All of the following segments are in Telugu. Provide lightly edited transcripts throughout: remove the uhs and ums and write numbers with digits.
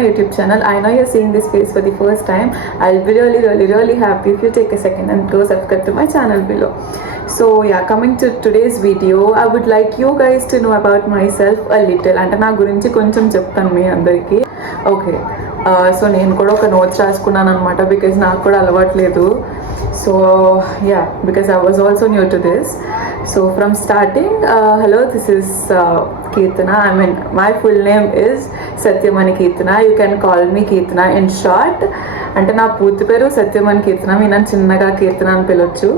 my YouTube channel. I know you're seeing this face for the first time. I'll be really happy if you take a second and go subscribe to my channel below. So yeah, coming to today's video, I would like you guys to know about myself a little. అంటే నా గురించి కొంచెం చెప్తాను మీ అందరికీ. ఓకే, సో నేను కూడా ఒక నోట్స్ రాసుకున్నాను అనమాట, బికాజ్ నాకు కూడా అలవాట్లేదు. So yeah, because I was also new to this. So from starting, hello, this is Keertana. I mean, my full name is Satyamani Keertana. You can call me Keertana in short. అంటే నా పూర్తి పేరు సత్యమణి కీర్తన, మీ నన్ను చిన్నగా కీర్తన అని పిలవచ్చు.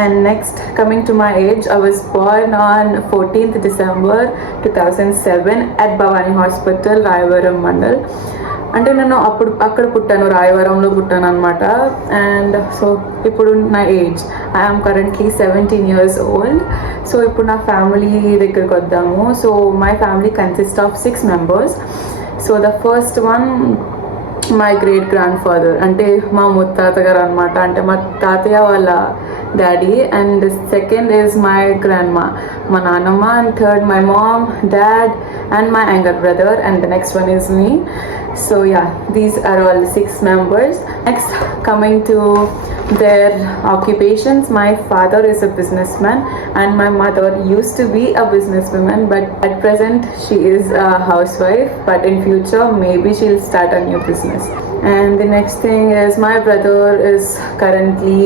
And next, coming to my age, I was born on 14th December 2007 at Bhavani hospital, Rayavaram mandal. అంటే నేను అక్కడ పుట్టాను, రాయవరంలో పుట్టాను అనమాట. అండ్ సో ఇప్పుడు నా age, I'm currently 17 years old. So ఇప్పుడు నా ఫ్యామిలీ దగ్గరికి వద్దాము. So my family consist of 6 members. So the first one my great grand father, అంటే మా ముత్తాత గారు అనమాట, అంటే మా తాతయ్య వాళ్ళ daddy. And second is my grand మా నాన్నమ్మ. And third my mom, dad and my younger brother. And the next one is me. So yeah, these are all 6 members. Next, coming to their occupations, my father is a businessman and my mother used to be a businesswoman, but at present she is a housewife, but in future maybe she'll start a new business. And the next thing is my brother is currently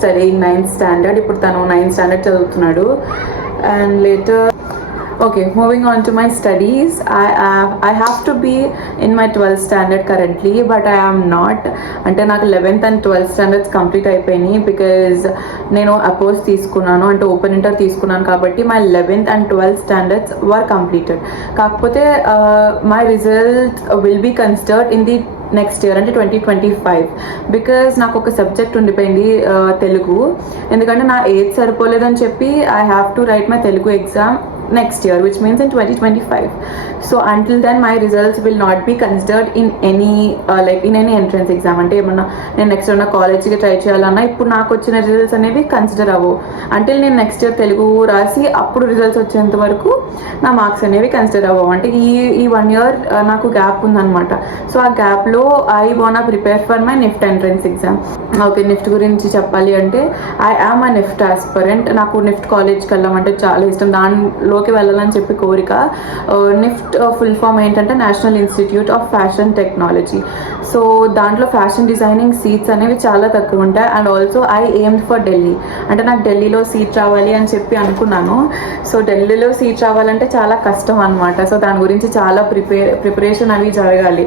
studying 9th standard. ఇప్పుడు తను 9th standard చదువుతున్నాడు. And later, okay, moving on to my studies, I have to be in my 12th standard currently, but I am not. అంటే నాకు 11th and 12th standards complete అయిపోయినాయి, బికాజ్ నేను అపోజ్ తీసుకున్నాను, అంటే ఓపెన్ ఇంటర్ తీసుకున్నాను కాబట్టి my 11th and 12th standards were completed. కాకపోతే my result will be considered in the next year, అంటే 2025, బికాజ్ నాకు ఒక సబ్జెక్ట్ ఉండిపోయింది, తెలుగు. ఎందుకంటే నా ఏజ్ సరిపోలేదని చెప్పి I have to right my Telugu exam next year, which means in 2025. So until then my results will not be considered in any in any entrance exam. అంటే ఏమన్నా నేను నెక్స్ట్ ఉన్న కాలేజ్కి ట్రై చేయాలన్నా ఇప్పుడు నాకు వచ్చిన రిజల్ట్స్ అనేవి కన్సిడర్ అవ్వవు. అంటిల్ నేను నెక్స్ట్ ఇయర్ తెలుగు రాసి అప్పుడు రిజల్ట్స్ వచ్చేంత వరకు నా మార్క్స్ అనేవి కన్సిడర్ అవ్వవు. అంటే ఈ 1 year నాకు గ్యాప్ ఉందన్నమాట. సో ఆ గ్యాప్లో I want prepare for my NIFT entrance exam. Okay, NIFT గురించి చెప్పాలి అంటే I am a NIFT aspirant. నాకు నిఫ్ట్ కాలేజ్కి వెళ్ళామంటే చాలా ఇష్టం, దానిలోకి వెళ్ళాలని చెప్పి కోరిక. నిఫ్ట్ ఫుల్ ఫామ్ ఏంటంటే national institute of fashion technology. So దాంట్లో ఫ్యాషన్ డిజైనింగ్ సీట్స్ అనేవి చాలా తక్కువ ఉంటాయి. And also I aimed for Delhi, అంటే నాకు ఢిల్లీలో సీట్ రావాలి అని చెప్పి అనుకున్నాను. సో ఢిల్లీలో సీట్ రావాలంటే చాలా కష్టం అనమాట. సో దాని గురించి చాలా ప్రిపరేషన్ అవి జరగాలి.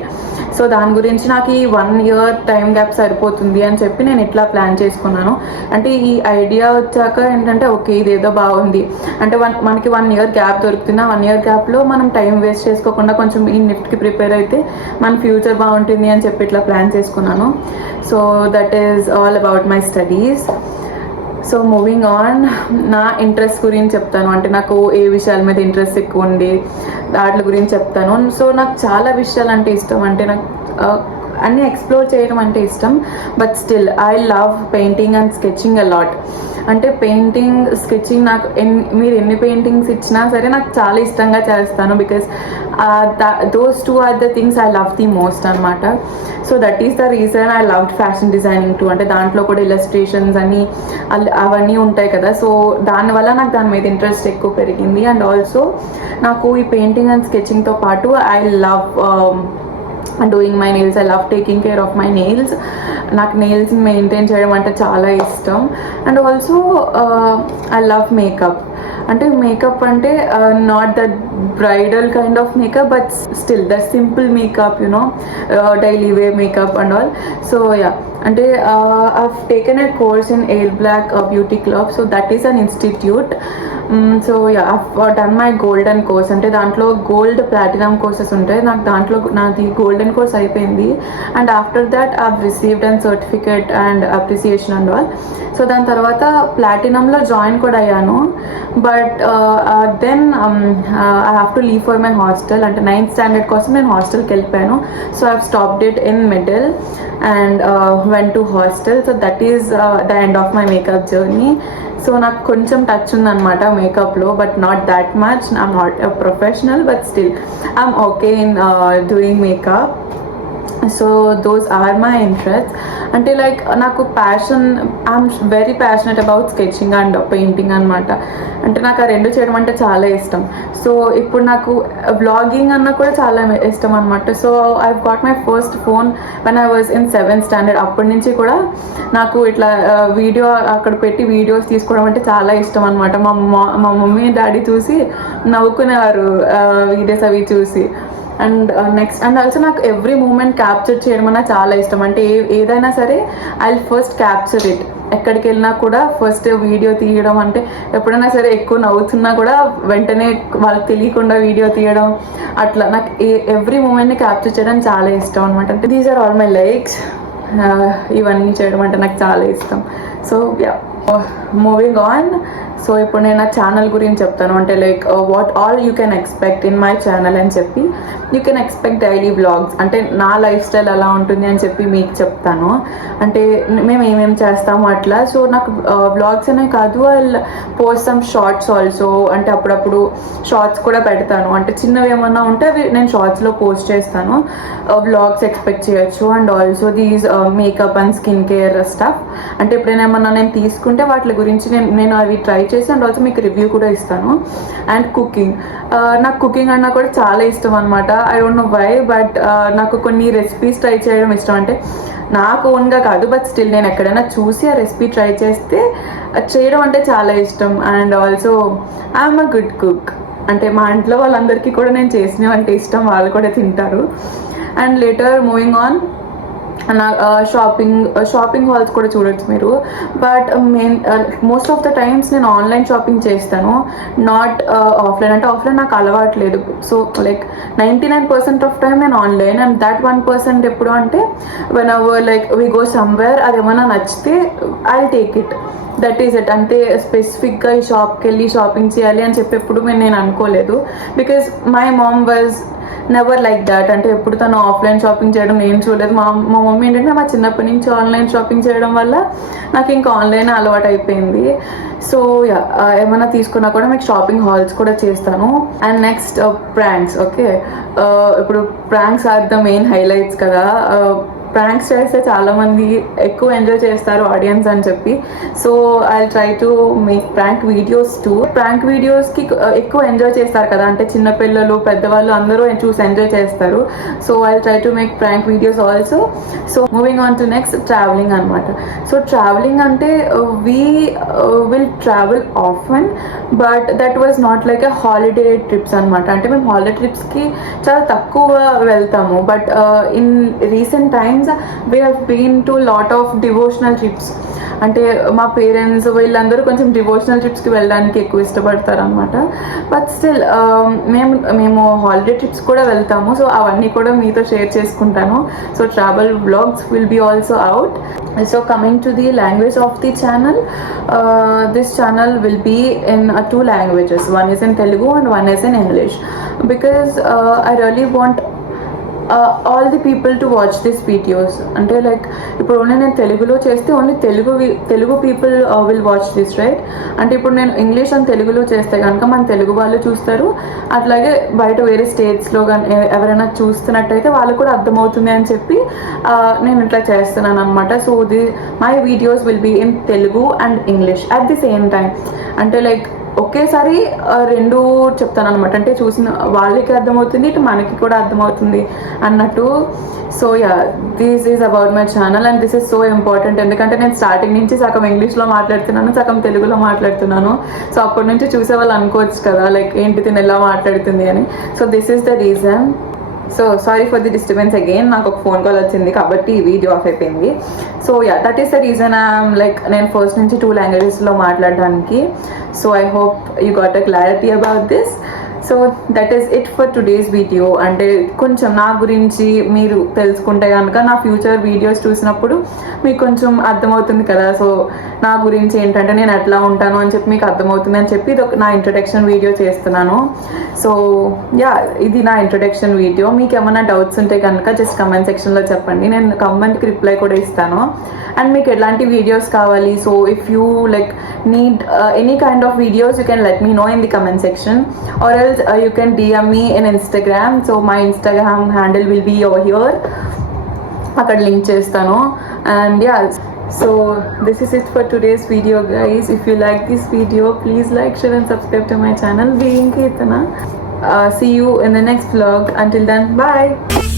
సో దాని గురించి నాకు ఈ 1 year టైం గ్యాప్ సరిపోతుంది అని చెప్పి నేను ఇట్లా ప్లాన్ చేసుకున్నాను. అంటే ఈ ఐడియా వచ్చాక ఏంటంటే ఓకే, ఇదేదో బాగుంది, అంటే మనకి 1 year గ్యాప్ దొరుకుతుంది. ఆ 1 year గ్యాప్లో మనం టైం వేస్ట్ చేసుకోకుండా కొంచెం ఈ నిఫ్ట్కి ప్రిపేర్ అయితే మన ఫ్యూచర్ బాగుంటుంది అని చెప్పి ఇట్లా ప్లాన్ చేసుకున్నాను. So that is all about my studies. So moving on, నా ఇంట్రెస్ట్ గురించి చెప్తాను. అంటే నాకు ఏ విషయాల మీద ఇంట్రెస్ట్ ఎక్కువ ఉంది వాటి గురించి చెప్తాను. సో నాకు చాలా విషయాలు అంటే ఇష్టం, అంటే నాకు అన్నీ ఎక్స్ప్లోర్ చేయడం అంటే ఇష్టం. But still I love painting and sketching a lot. అంటే పెయింటింగ్, స్కెచింగ్, నాకు మీరు ఎన్ని పెయింటింగ్స్ ఇచ్చినా సరే నాకు చాలా ఇష్టంగా చేస్తాను, because those 2 are the things I love the most అనమాట. So that is the reason I loved fashion designing two. అంటే దాంట్లో కూడా ఇలస్ట్రేషన్స్ అని అవన్నీ ఉంటాయి కదా. సో దానివల్ల నాకు దాని మీద ఇంట్రెస్ట్ ఎక్కువ పెరిగింది. అండ్ ఆల్సో నాకు ఈ పెయింటింగ్ అండ్ స్కెచింగ్తో పాటు I love doing my nails. I love taking care of my nails. నాకు నెయిల్స్ మెయింటైన్ చేయడం అంటే చాలా ఇష్టం. And also I love makeup. అంటే మేకప్ అంటే not that bridal kind of makeup, but still the simple makeup, daily way makeup and all. So yeah, అంటే I've taken a course in Ale Black Beauty Club. So that is an institute. So yeah, I've done my golden course. అంటే దాంట్లో గోల్డ్, ప్లాటినం కోర్సెస్ ఉంటాయి. నాకు దాంట్లో నాది గోల్డెన్ కోర్స్ అయిపోయింది. And after that I've received an certificate and appreciation and all. So దాని తర్వాత ప్లాటినంలో జాయిన్ కూడా అయ్యాను. But then I have to leave for my hostel. అంటే 9th standard కోసం నేను హాస్టల్కి వెళ్ళిపోయాను. So I stopped it in middle and went to hostel. So that is the end of my makeup journey. So నాకు కొంచెం టచ్ ఉందన్నమాట మేకప్లో, but not that much. I'm not a professional, but still I'm okay in doing makeup. So those are my interest. అంటే లైక్ నాకు passion, I'm very passionate about sketching and painting అనమాట. అంటే నాకు ఆ రెండు చేయడం అంటే చాలా ఇష్టం. సో ఇప్పుడు నాకు వ్లాగింగ్ అన్న కూడా చాలా ఇష్టం అనమాట. So I got my first phone when I was in 7th standard. అప్పటి నుంచి కూడా నాకు ఇట్లా వీడియో అక్కడ పెట్టి వీడియోస్ తీసుకోవడం అంటే చాలా ఇష్టం అనమాట. మా మమ్మీ డాడీ చూసి నవ్వుకునేవారు వీడియోస్ అవి చూసి. అండ్ నెక్స్ట్ అండ్ ఆల్సో నాకు ఎవ్రీ మూమెంట్ క్యాప్చర్ చేయడం అన్న చాలా ఇష్టం. అంటే ఏదైనా సరే ఐ ఫస్ట్ క్యాప్చర్ ఇట్. ఎక్కడికి వెళ్ళినా కూడా ఫస్ట్ వీడియో తీయడం, అంటే ఎప్పుడైనా సరే ఎక్కువ నవ్వుతున్నా కూడా వెంటనే వాళ్ళకి తెలియకుండా వీడియో తీయడం, అట్లా నాకు ఎవ్రీ మూమెంట్ని క్యాప్చర్ చేయడం చాలా ఇష్టం అనమాట. అంటే these are all my likes. ఇవన్నీ చేయడం అంటే నాకు చాలా ఇష్టం. So yeah, moving on. So ఇప్పుడు నేను నా ఛానల్ గురించి చెప్తాను. అంటే like what all you can expect in my channel అని చెప్పి, you can expect daily vlogs. అంటే నా లైఫ్ స్టైల్ ఎలా ఉంటుంది అని చెప్పి మీకు చెప్తాను. అంటే మేము ఏమేమి చేస్తాము అట్లా. సో నాకు వ్లాగ్స్ అనే కాదు, I post some shorts also. అంటే అప్పుడప్పుడు షార్ట్స్ కూడా పెడతాను. అంటే చిన్నవి ఏమన్నా ఉంటే అవి నేను షార్ట్స్లో పోస్ట్ చేస్తాను. వ్లాగ్స్ ఎక్స్పెక్ట్ చేయొచ్చు. And also these makeup and skin care stuff. అంటే ఎప్పుడైనా ఏమన్నా నేను తీసుకుంటే వాటి గురించి నేను అవి ట్రై చేసి అండ్ ఆల్సో మీకు రివ్యూ కూడా ఇస్తాను. అండ్ కుకింగ్, నాకు కుకింగ్ అన్నా కూడా చాలా ఇష్టం అనమాట. I don't know why, but నాకు కొన్ని రెసిపీస్ ట్రై చేయడం ఇష్టం. అంటే నాకు ఓన్గా కాదు, బట్ స్టిల్ నేను ఎక్కడైనా చూసి ఆ రెసిపీ ట్రై చేస్తే చేయడం అంటే చాలా ఇష్టం. And also I'm a good cook. అంటే మా ఇంట్లో వాళ్ళందరికీ కూడా నేను చేసినవి అంటే ఇష్టం, వాళ్ళు కూడా తింటారు. అండ్ లేటర్ మూవింగ్ ఆన్, నా షాపింగ్ హాల్స్ కూడా చూడొచ్చు మీరు. But most of the times నేను ఆన్లైన్ షాపింగ్ చేస్తాను, నాట్ ఆఫ్లైన్. అంటే ఆఫ్లైన్ నాకు అలవాట్లేదు. సో లైక్ 99% ఆఫ్ టైమ్ నేను ఆన్లైన్. అండ్ దట్ 1% ఎప్పుడు అంటే when our like we go somewhere, అది ఏమైనా నచ్చితే I take it, that is it. అంటే స్పెసిఫిక్గా ఈ షాప్కి వెళ్ళి షాపింగ్ చేయాలి అని చెప్పి ఎప్పుడు నేను అనుకోలేదు. Because my mom was never like that. అంటే ఎప్పుడు తను ఆఫ్లైన్ షాపింగ్ చేయడం నేను చూడలేదు. మా మమ్మీ ఏంటంటే మా చిన్నప్పటి నుంచి ఆన్లైన్ షాపింగ్ చేయడం వల్ల నాకు ఇంకా ఆన్లైన్ అలవాటు అయిపోయింది. సో ఏమైనా తీసుకున్నా కూడా మీకు షాపింగ్ హాల్స్ కూడా చేస్తాను. And next pranks. ఓకే, ఇప్పుడు pranks are the main highlights కదా. ప్రాంక్స్ చేస్తే చాలామంది ఎక్కువ ఎంజాయ్ చేస్తారు ఆడియన్స్ అని చెప్పి. So I try to make prank videos too. Prank వీడియోస్కి ఎక్కువ ఎంజాయ్ చేస్తారు కదా, అంటే చిన్నపిల్లలు పెద్దవాళ్ళు అందరూ చూసి ఎంజాయ్ చేస్తారు. So I try to make prank videos also. So moving on to next, travelling అనమాట. సో ట్రావెలింగ్ అంటే we will travel often, but that was not like a holiday trips అనమాట. అంటే మేము హాలిడే ట్రిప్స్కి చాలా తక్కువ వెళ్తాము. But in recent times we have been to lot of devotional trips. అంటే మా పేరెంట్స్ వీళ్ళందరూ కొంచెం డివోషనల్ ట్రిప్స్కి వెళ్ళడానికి ఎక్కువ ఇష్టపడతారు అనమాట. బట్ స్టిల్ మేము హాలిడే ట్రిప్స్ కూడా వెళ్తాము. సో అవన్నీ కూడా మీతో షేర్ చేసుకుంటాను. So travel vlogs will be also out. So coming to the language of the channel, this channel will be in 2 languages. One is in Telugu and one is in English. Because I really want all the people to watch this videos. అంటే లైక్ ఇప్పుడు ఓన్లీ నేను తెలుగులో చేస్తే only Telugu people will watch this, right? అంటే ఇప్పుడు నేను ఇంగ్లీష్ అండ్ తెలుగులో చేస్తే కనుక మన తెలుగు వాళ్ళు చూస్తారు. అట్లాగే బయట వేరే స్టేట్స్లో కానీ ఎవరైనా చూస్తున్నట్టయితే వాళ్ళకు కూడా అర్థమవుతుంది అని చెప్పి నేను ఇట్లా చేస్తున్నాను అనమాట. So my videos will be in Telugu and English at the same time. అంటే లైక్ ఒకేసారి రెండు చెప్తాను అనమాట. అంటే చూసిన వాళ్ళకి అర్థమవుతుంది, ఇటు మనకి కూడా అర్థమవుతుంది అన్నట్టు. So yeah, this is about my channel and this is so important. ఎందుకంటే నేను స్టార్టింగ్ నుంచి సగం ఇంగ్లీష్లో మాట్లాడుతున్నాను, సగం తెలుగులో మాట్లాడుతున్నాను. సో అప్పటి నుంచి చూసే వాళ్ళు అనుకోవచ్చు కదా లైక్ ఏంటి తిని ఎలా మాట్లాడుతుంది అని. So this is the reason. So sorry for the disturbance again, నాకు ఒక ఫోన్ కాల్ వచ్చింది కాబట్టి ఈ వీడియో ఆఫ్ అయిపోయింది. So yeah, that is the reason I'm like నేను ఫస్ట్ నుంచి 2 languagesలో మాట్లాడడానికి. So I hope you got a clarity about this. So that is it for today's video. అంటే కొంచెం నా గురించి మీరు తెలుసుకుంటే కనుక నా ఫ్యూచర్ వీడియోస్ చూసినప్పుడు మీకు కొంచెం అర్థమవుతుంది కదా. సో నా గురించి ఏంటంటే నేను ఎట్లా ఉంటాను అని చెప్పి మీకు అర్థమవుతుంది అని చెప్పి ఇది నా ఇంట్రడక్షన్ వీడియో చేస్తున్నాను. సో యా, ఇది నా ఇంట్రడక్షన్ వీడియో. మీకు ఏమైనా డౌట్స్ ఉంటే కనుక జస్ట్ కమెంట్ సెక్షన్లో చెప్పండి, నేను కమెంట్కి రిప్లై కూడా ఇస్తాను. అండ్ మీకు ఎలాంటి వీడియోస్ కావాలి, so if you like need any kind of videos you can let me know in the comment section, or else you can DM me in Instagram. So my Instagram handle will be over here. అక్కడ లింక్ చేస్తాను. And yeah, so this is it for today's video guys. If you like this video, please like, share and subscribe to my channel. Being Kirtana. See you in the next vlog. Until then, bye.